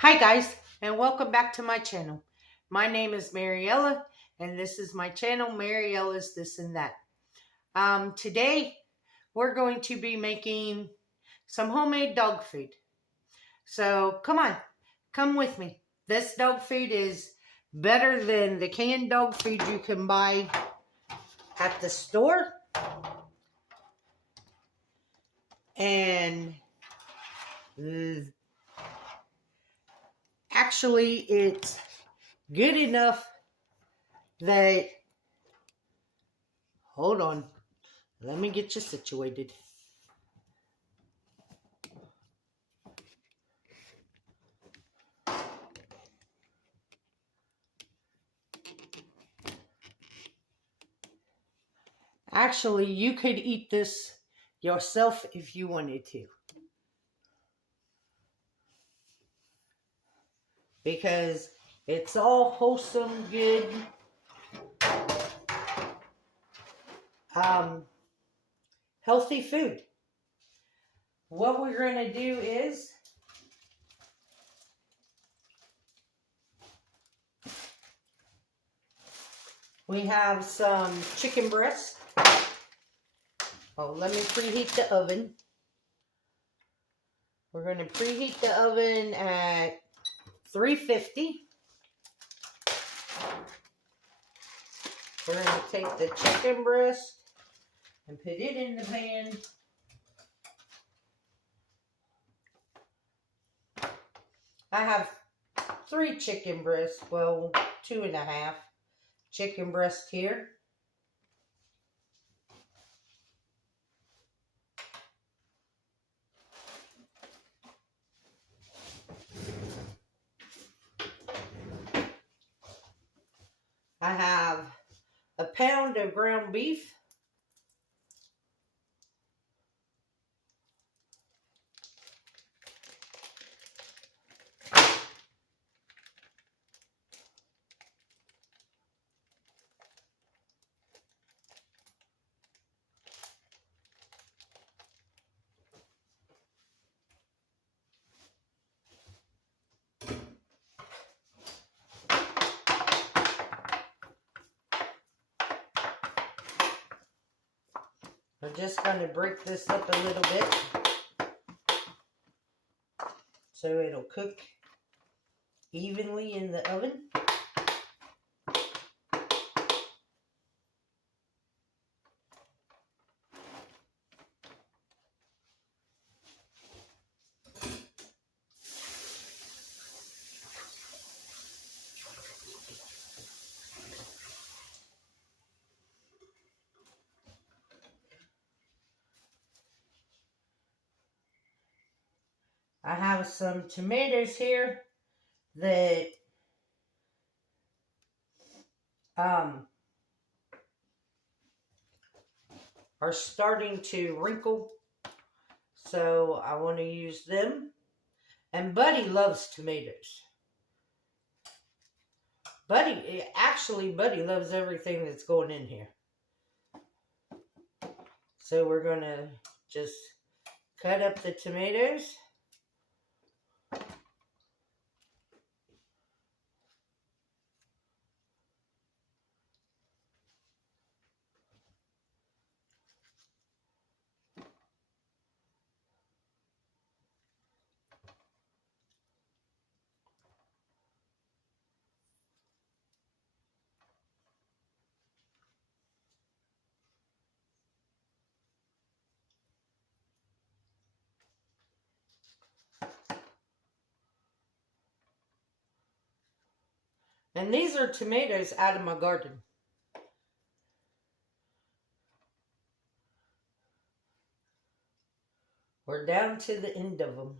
Hi guys, and welcome back to my channel. My name is Mariella, and this is my channel, Mariella's This and That. Today, we're going to be making some homemade dog food. So come on, come with me. This dog food is better than the canned dog food you can buy at the store. And actually, it's good enough that, hold on, let me get you situated. Actually, you could eat this yourself if you wanted to. Because it's all wholesome, good, healthy food. What we're going to do is we have some chicken breast. Oh, let me preheat the oven. We're going to preheat the oven at 350. We're going to take the chicken breast and put it in the pan. I have 3 chicken breasts, well, 2.5 chicken breast here. I have a pound of ground beef. I'm just going to break this up a little bit so it'll cook evenly in the oven. I have some tomatoes here that are starting to wrinkle, so I want to use them. And Buddy loves tomatoes. Buddy loves everything that's going in here. So we're going to just cut up the tomatoes. And these are tomatoes out of my garden. We're down to the end of them.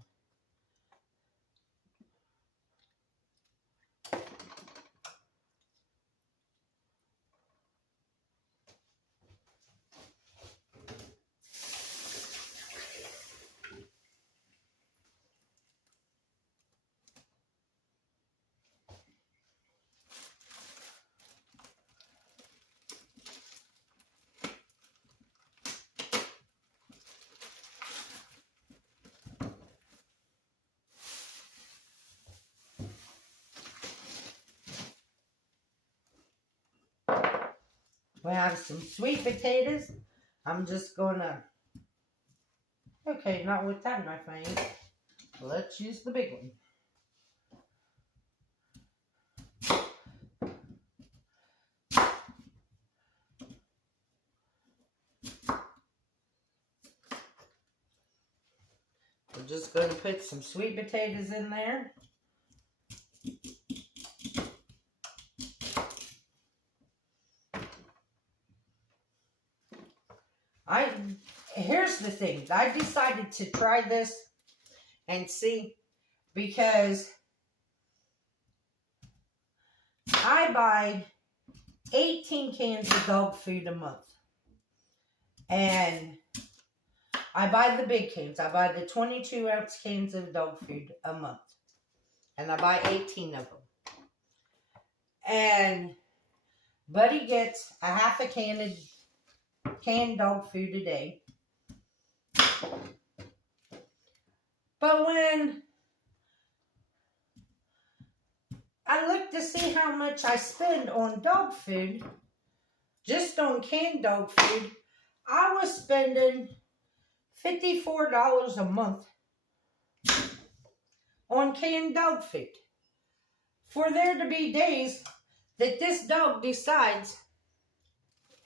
We have some sweet potatoes. I'm just gonna, okay, not with that in my face. Let's use the big one. We're just going to put some sweet potatoes in there. Here's the thing. I decided to try this and see, because I buy 18 cans of dog food a month. And I buy the big cans. I buy the 22-ounce cans of dog food a month. And I buy 18 of them. And Buddy gets a half a canned dog food a day. But when I look to see how much I spend on dog food, just on canned dog food, I was spending $54 a month on canned dog food. For there to be days that this dog decides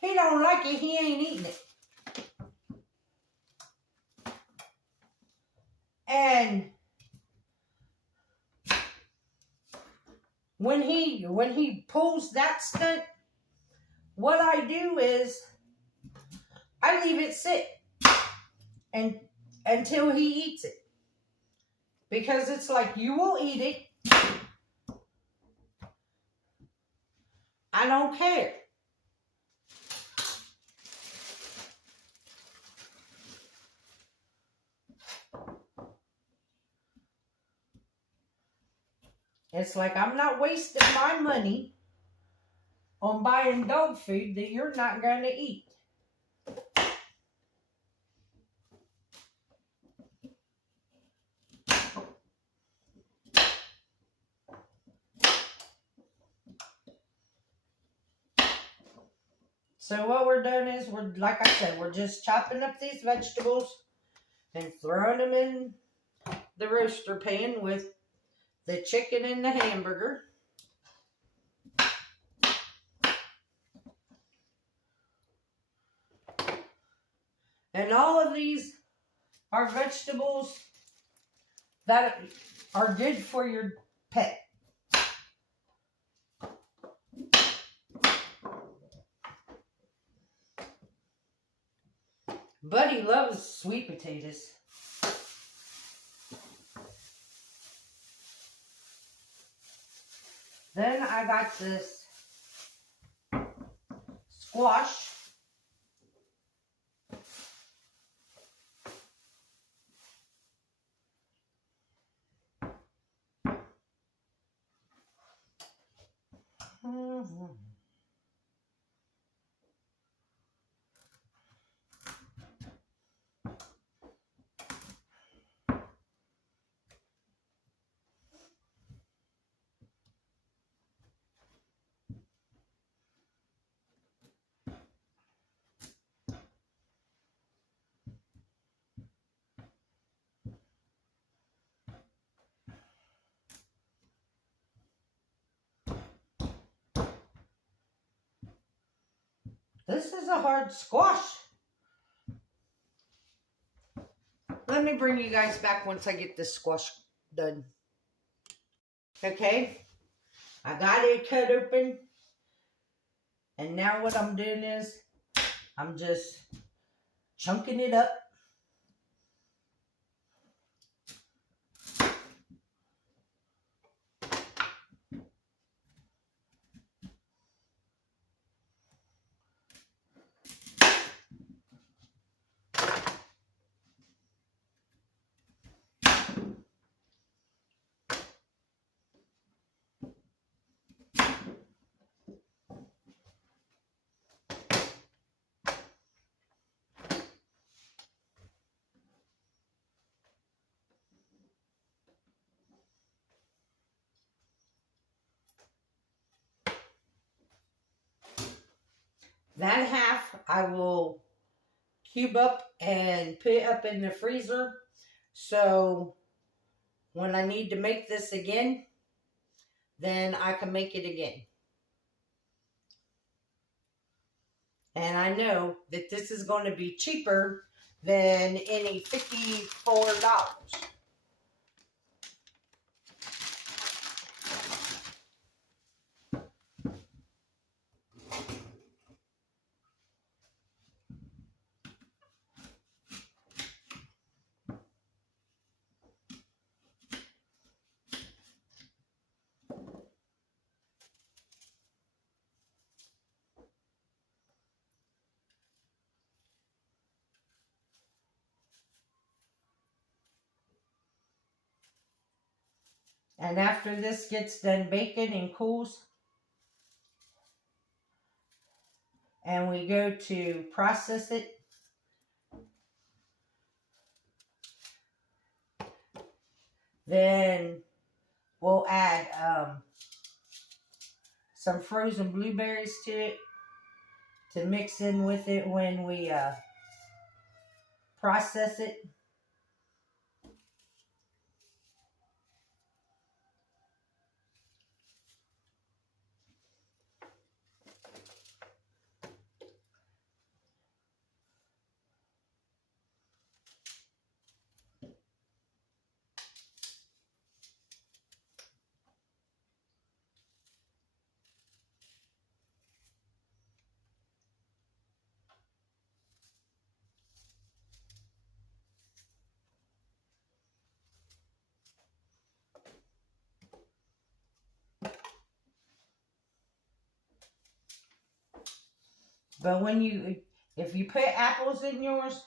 he don't like it, he ain't eating it. And when he pulls that stunt, what I do is I leave it sit and until he eats it. Because it's like, you will eat it. I don't care. It's like, I'm not wasting my money on buying dog food that you're not going to eat. So what we're doing is, like I said, we're just chopping up these vegetables and throwing them in the roaster pan with the chicken and the hamburger. And all of these are vegetables that are good for your pet. Buddy loves sweet potatoes. Then I got this squash. This is a hard squash. Let me bring you guys back once I get this squash done. Okay, I got it cut open. And now what I'm doing is, I'm just chunking it up. That half I will cube up and put it up in the freezer. So when I need to make this again, then I can make it again. And I know that this is going to be cheaper than any $54. And after this gets done baking and cools, and we go to process it, then we'll add some frozen blueberries to it to mix in with it when we process it. But if you put apples in yours,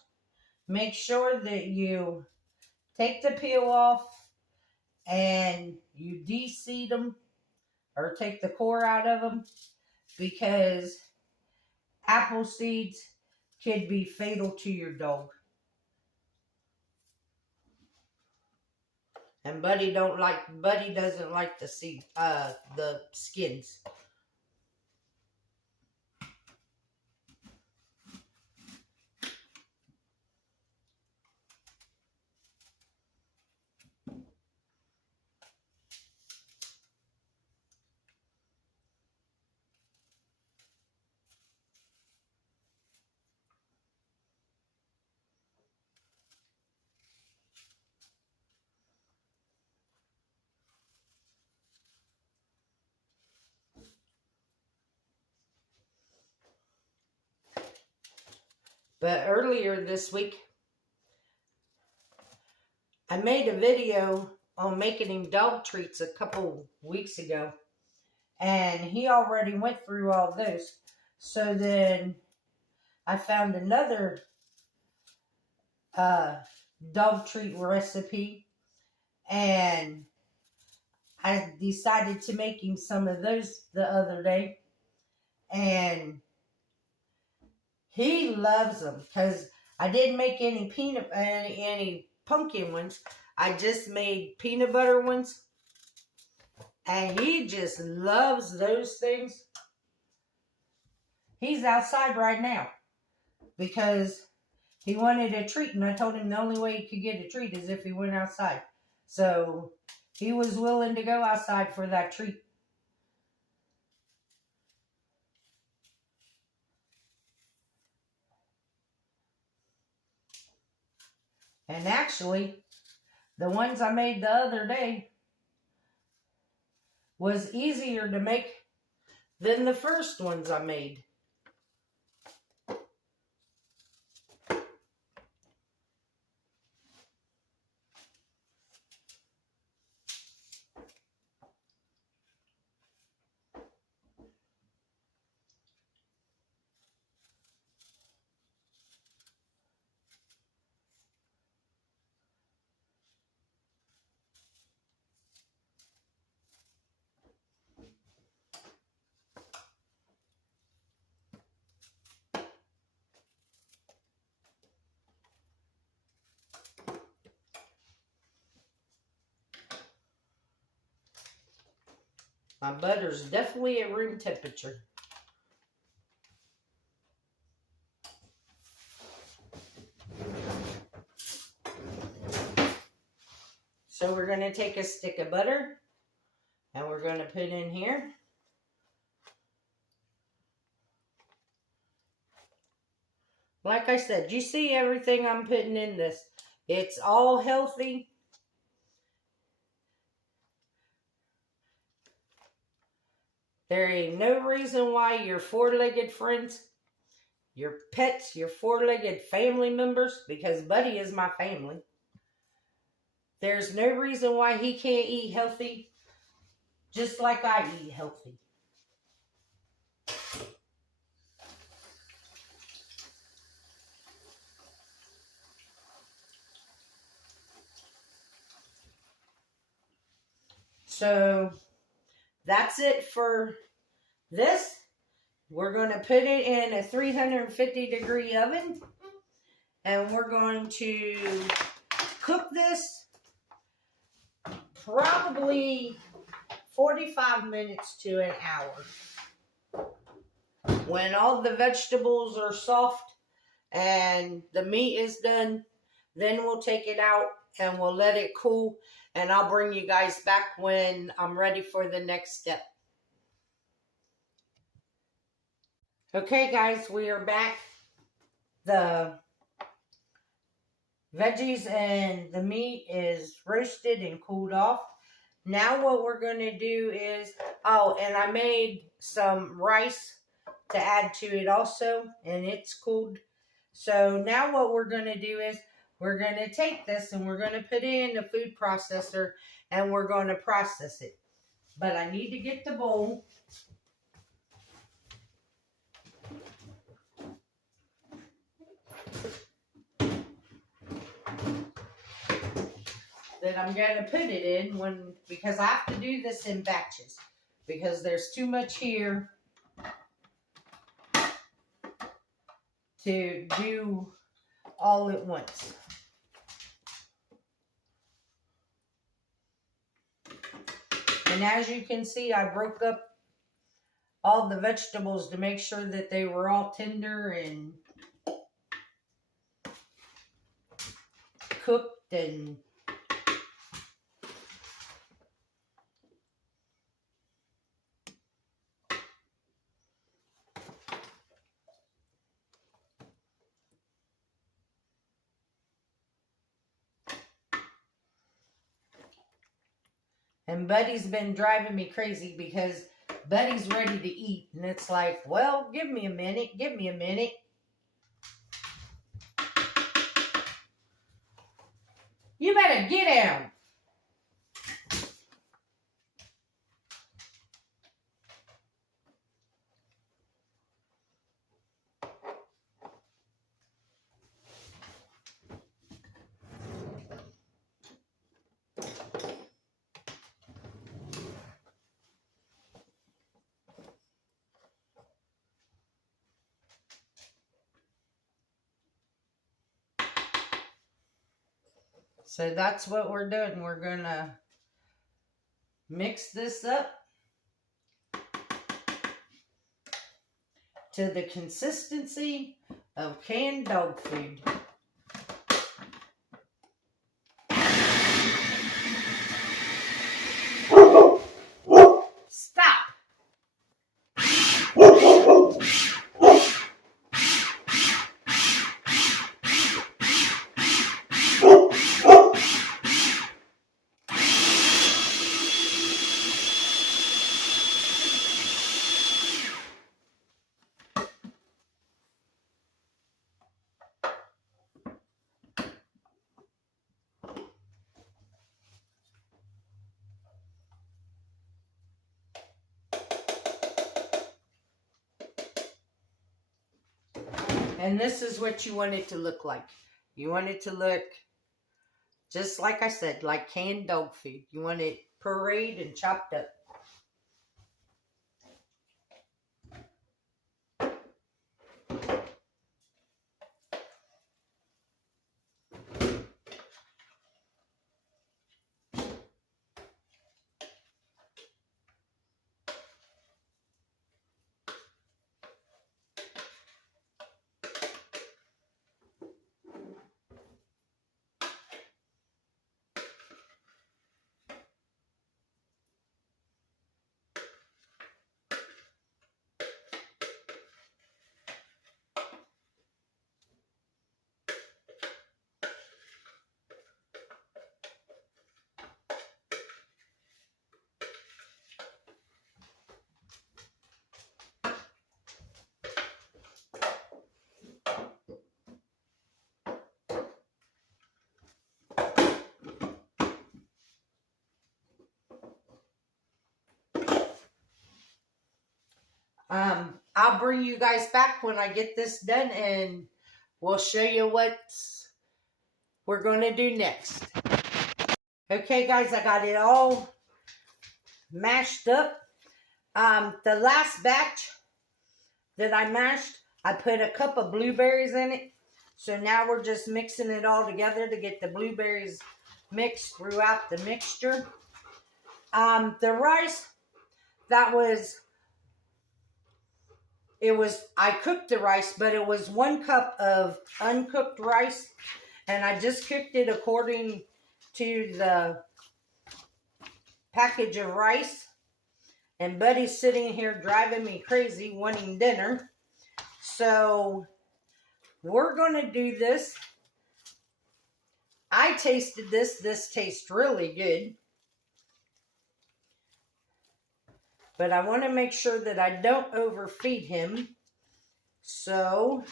make sure that you take the peel off and you de-seed them or take the core out of them, because apple seeds could be fatal to your dog. And Buddy doesn't like the skins. But earlier this week, I made a video on making him dog treats a couple weeks ago. And he already went through all those. So then I found another dog treat recipe. And I decided to make him some of those the other day. And he loves them, because I didn't make any pumpkin ones. I just made peanut butter ones. And he just loves those things. He's outside right now because he wanted a treat, and I told him the only way he could get a treat is if he went outside. So he was willing to go outside for that treat. And actually, the ones I made the other day was easier to make than the first ones I made. My butter's definitely at room temperature. to take a stick of butter and we're going to put in here. Like I said, you see everything I'm putting in this. It's all healthy. There ain't no reason why your four-legged friends, your pets, your four-legged family members, because Buddy is my family, there's no reason why he can't eat healthy just like I eat healthy. So that's it for this. We're going to put it in a 350-degree oven. And we're going to cook this probably 45 minutes to an hour. When all the vegetables are soft and the meat is done, then we'll take it out and we'll let it cool. And I'll bring you guys back when I'm ready for the next step. Okay, guys, we are back. The veggies and the meat is roasted and cooled off. Now what we're going to do is, oh, and I made some rice to add to it also, and it's cooled. So now what we're going to do is, we're going to take this and we're going to put it in the food processor and we're going to process it. But I need to get the bowl. That I'm going to put it in because I have to do this in batches because there's too much here to do all at once. And as you can see, I broke up all the vegetables to make sure that they were all tender and cooked and Buddy's been driving me crazy because Buddy's ready to eat. And it's like, well, give me a minute. Give me a minute. You better get down. So that's what we're doing. We're going to mix this up to the consistency of canned dog food. Stop! And this is what you want it to look like. You want it to look, just like I said, like canned dog food. You want it pureed and chopped up. I'll bring you guys back when I get this done, and we'll show you what we're going to do next. Okay, guys, I got it all mashed up. The last batch that I mashed, I put a cup of blueberries in it. So now we're just mixing it all together to get the blueberries mixed throughout the mixture. The rice, I cooked the rice, but it was 1 cup of uncooked rice. And I just cooked it according to the package of rice. And Buddy's sitting here driving me crazy, wanting dinner. So we're going to do this. I tasted this. This tastes really good. But I want to make sure that I don't overfeed him. So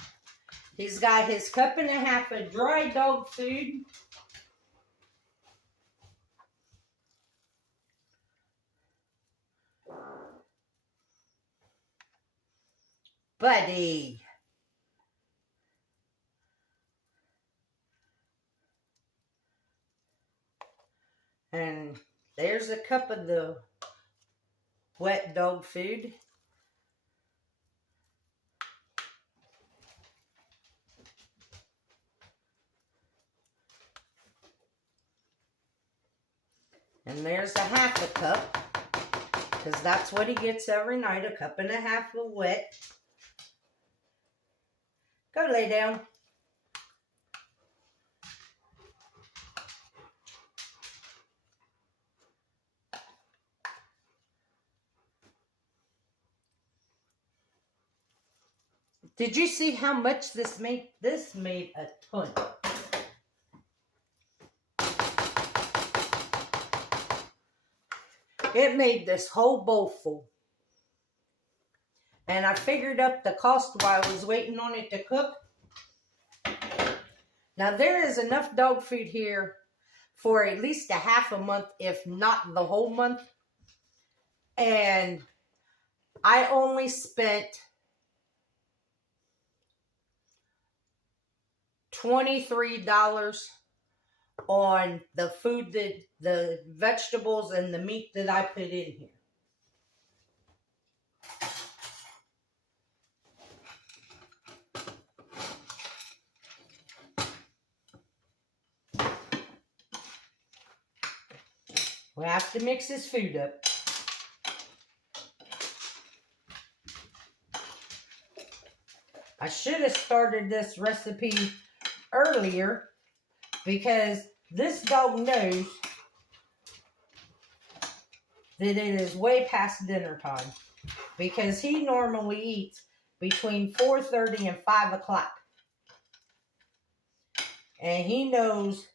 he's got his 1.5 cups of dry dog food. Buddy. And there's a cup of the wet dog food. And there's a 1/2 cup, because that's what he gets every night, 1.5 cups of wet. Go lay down. Did you see how much this made? This made a ton. It made this whole bowl full. And I figured up the cost while I was waiting on it to cook. Now there is enough dog food here for at least a 1/2 month, if not the whole month. And I only spent $23 on the food, the vegetables and the meat that I put in here. We have to mix his food up. I should have started this recipe earlier, because this dog knows that it is way past dinner time, because he normally eats between 4:30 and 5 o'clock. And he knows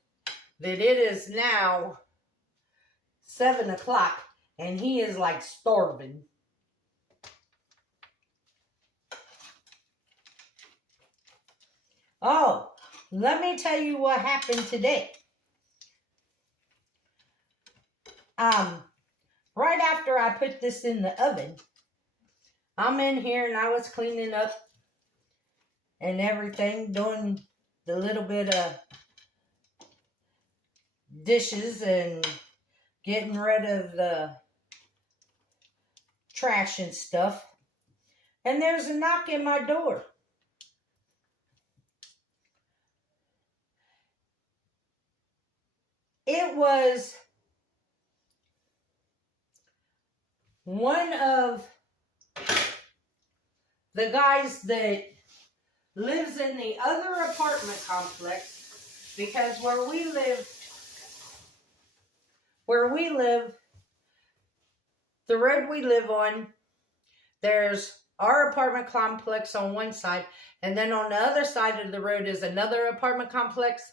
that it is now 7 o'clock and he is like starving. Oh, let me tell you what happened today. Right after I put this in the oven, I'm in here and I was cleaning up and everything, doing the little bit of dishes and getting rid of the trash and stuff. And there's a knock at my door. It was one of the guys that lives in the other apartment complex, because where we live, the road we live on, there's our apartment complex on one side, and then on the other side of the road is another apartment complex.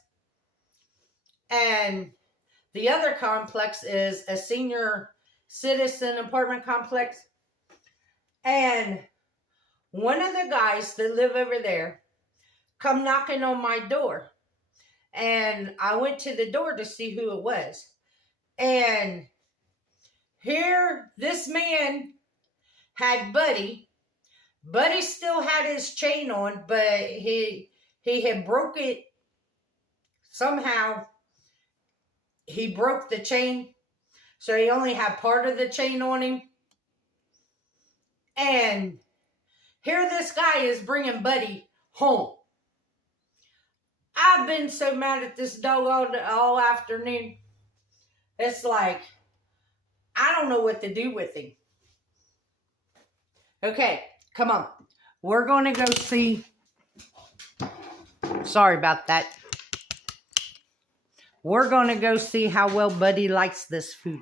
And the other complex is a senior citizen apartment complex. And one of the guys that live over there come knocking on my door. And I went to the door to see who it was. And here, this man had Buddy, Buddy still had his chain on, but he had broke it somehow. He broke the chain, so he only had part of the chain on him. And here this guy is bringing Buddy home. I've been so mad at this dog all afternoon. It's like, I don't know what to do with him. Okay, come on. We're going to go see. Sorry about that. We're going to go see how well Buddy likes this food.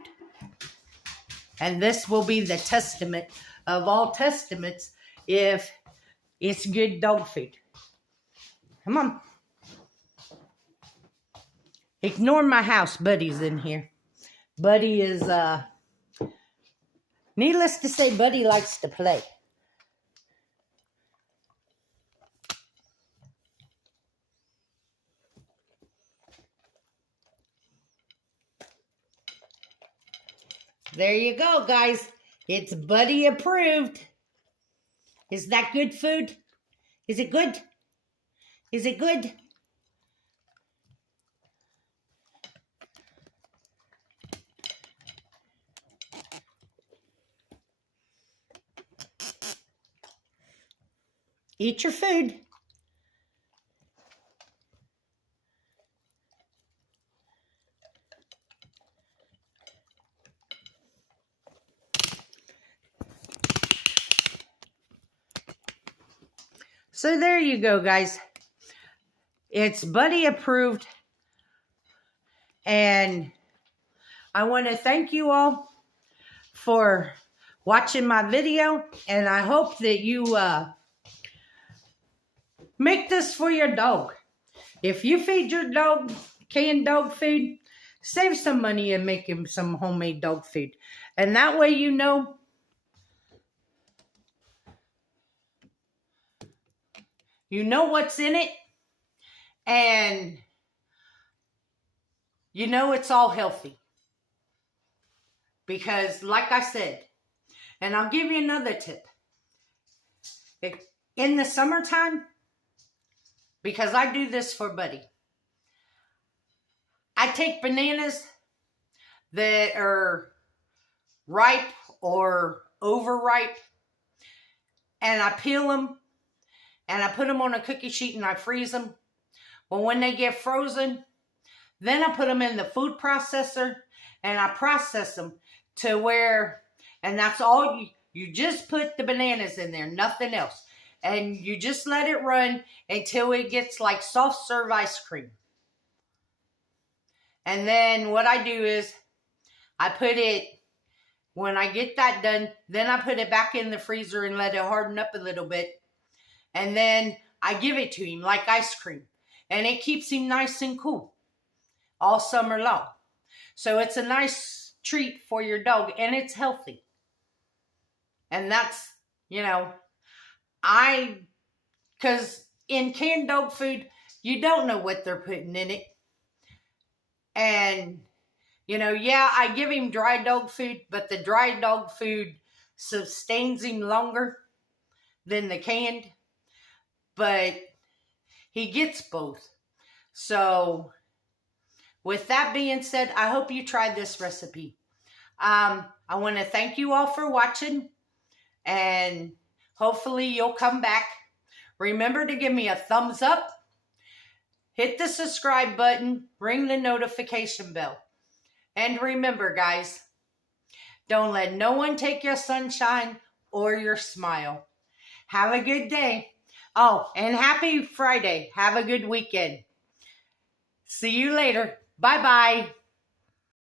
And this will be the testament of all testaments if it's good dog food. Come on. Ignore my house. Buddy's in here. Buddy is, needless to say, Buddy likes to play. There you go, guys. It's Buddy approved. Is that good food? Is it good? Is it good? Eat your food. So there you go, guys. It's Buddy approved. And I want to thank you all for watching my video. And I hope that you make this for your dog. If you feed your dog canned dog food, save some money and make him some homemade dog food. And that way you know what's in it, and you know it's all healthy. Because like I said, and I'll give you another tip. In the summertime, because I do this for Buddy, I take bananas that are ripe or overripe, and I peel them, and I put them on a cookie sheet and I freeze them. Well, when they get frozen, then I put them in the food processor and I process them to where, and that's all, you just put the bananas in there, nothing else. And you just let it run until it gets like soft serve ice cream. And then what I do is I put it, when I get that done, then I put it back in the freezer and let it harden up a little bit. And then I give it to him like ice cream. And it keeps him nice and cool all summer long. So it's a nice treat for your dog, and it's healthy. And that's, because in canned dog food, you don't know what they're putting in it. And, I give him dry dog food, but the dry dog food sustains him longer than the canned. But he gets both. So, with that being said, I hope you tried this recipe. I want to thank you all for watching. And hopefully you'll come back. Remember to give me a thumbs up. Hit the subscribe button. Ring the notification bell. And remember, guys, don't let no one take your sunshine or your smile. Have a good day. Oh, and happy Friday. Have a good weekend. See you later. Bye-bye.